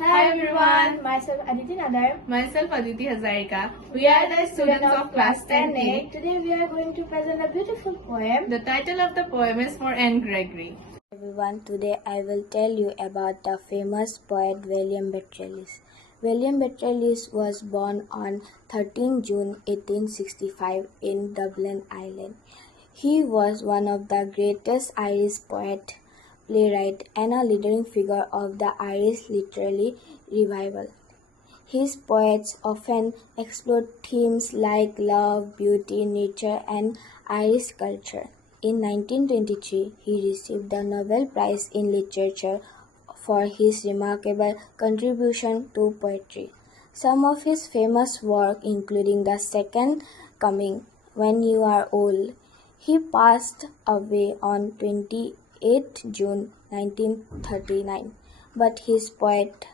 Hi everyone, myself Aditi Nadar. myself Aditi Hazarika. We are the students of class 10A. Today we are going to present a beautiful poem. The title of the poem is for N. Gregory. Everyone, today I will tell you about the famous poet William Betteralis. William Betteralis was born on 13 June 1865 in Dublin, Ireland. He was one of the greatest Irish poet, playwright, and a leading figure of the Irish literary revival. His poets often explored themes like love, beauty, nature, and Irish culture. In 1923, he received the Nobel Prize in Literature for his remarkable contribution to poetry. Some of his famous work, including The Second Coming, When You Are Old. He passed away on 28 June 1939, but his poet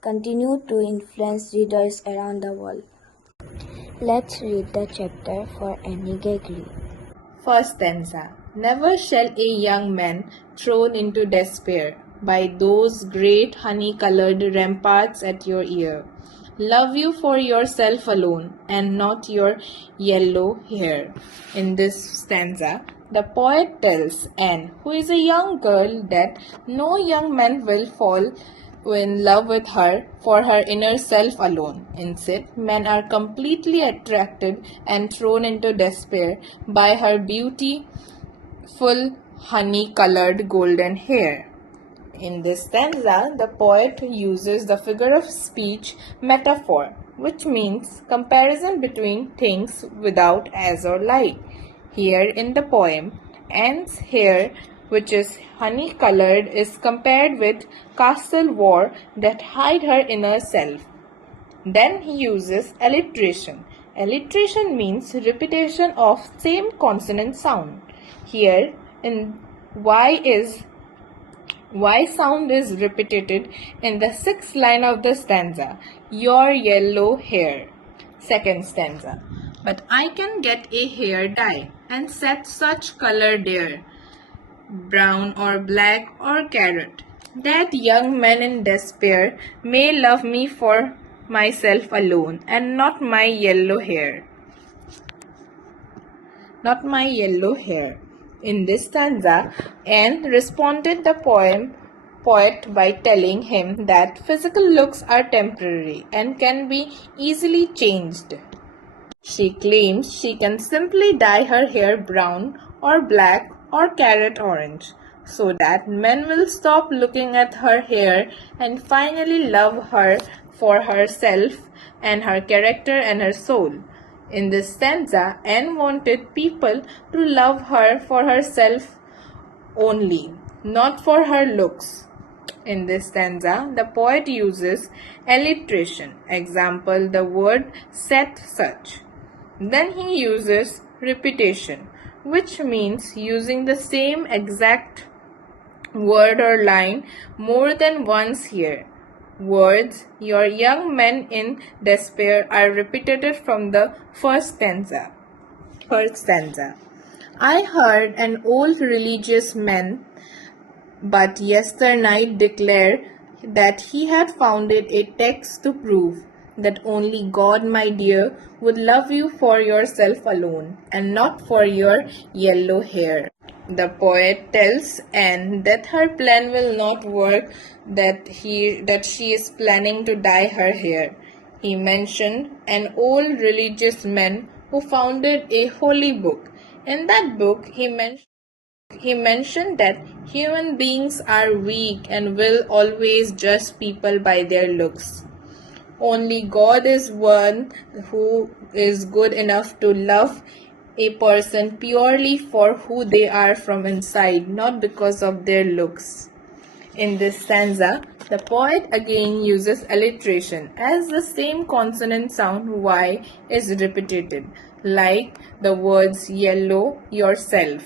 continued to influence readers around the world. Let's read the chapter for N. Gregory. First stanza. Never shall a young man thrown into despair by those great honey-colored ramparts at your ear love you for yourself alone and not your yellow hair. In this stanza, the poet tells Anne, who is a young girl, that no young man will fall in love with her for her inner self alone. Instead, men are completely attracted and thrown into despair by her beautiful honey-colored golden hair. In this stanza, the poet uses the figure of speech metaphor, which means comparison between things without as or like. Here in the poem, Anne's hair, which is honey-colored, is compared with castle wall that hide her inner self. Then he uses alliteration. Alliteration means repetition of same consonant sound. Here in Y sound is repeated in the sixth line of the stanza, your yellow hair. Second stanza, but I can get a hair dye and set such color there, brown or black or carrot, that young men in despair may love me for myself alone and not my yellow hair. Not my yellow hair. In this stanza, Anne responded the poet by telling him that physical looks are temporary and can be easily changed. She claims she can simply dye her hair brown or black or carrot orange, so that men will stop looking at her hair and finally love her for herself and her character and her soul. In this stanza, Anne wanted people to love her for herself only, not for her looks. In this stanza, the poet uses alliteration. Example, the word set such. Then he uses repetition, which means using the same exact word or line more than once here. Words, your young men in despair, are repeated from the first stanza. I heard an old religious man but yesternight declare that he had found a text to prove that only God, my dear, would love you for yourself alone and not for your yellow hair. The poet tells Anne that her plan will not work, that she is planning to dye her hair. He mentioned an old religious man who founded a holy book. In that book, he mentioned that human beings are weak and will always judge people by their looks. Only God is one who is good enough to love a person purely for who they are from inside, not because of their looks. In this stanza, the poet again uses alliteration as the same consonant sound Y is repeated, like the words yellow, yourself.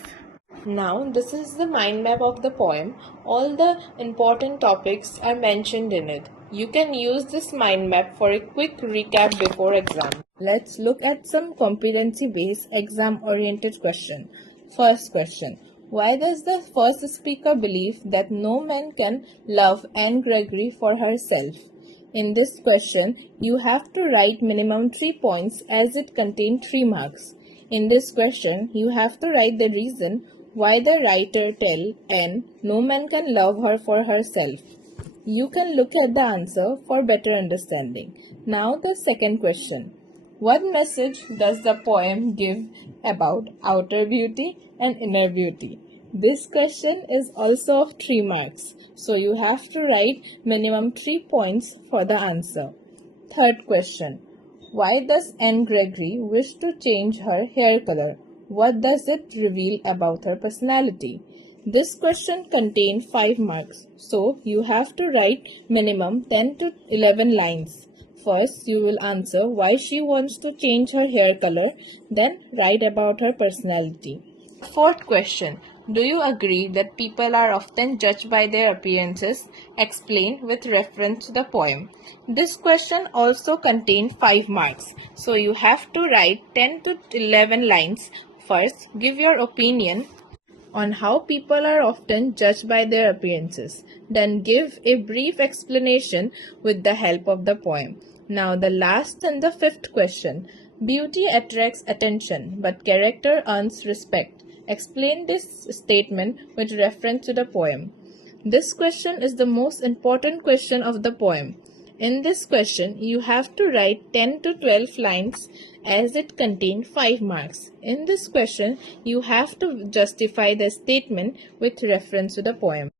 Now, this is the mind map of the poem. All the important topics are mentioned in it. You can use this mind map for a quick recap before exam. Let's look at some competency-based exam-oriented question. First question. Why does the first speaker believe that no man can love Anne Gregory for herself? In this question, you have to write minimum 3 points as it contains 3 marks. In this question, you have to write the reason why the writer tell N no man can love her for herself. You can look at the answer for better understanding. Now the second question. What message does the poem give about outer beauty and inner beauty? This question is also of 3 marks, so you have to write minimum 3 points for the answer. Third question. Why does Anne Gregory wish to change her hair color? What does it reveal about her personality? This question contains 5 marks, so you have to write minimum 10 to 11 lines. First, you will answer why she wants to change her hair color, then write about her personality. Fourth question. Do you agree that people are often judged by their appearances? Explain with reference to the poem. This question also contains 5 marks, so you have to write 10 to 11 lines. First, give your opinion on how people are often judged by their appearances. Then give a brief explanation with the help of the poem. Now the last and the fifth question. Beauty attracts attention, but character earns respect. Explain this statement with reference to the poem. This question is the most important question of the poem. In this question, you have to write 10 to 12 lines as it contains 5 marks. In this question, you have to justify the statement with reference to the poem.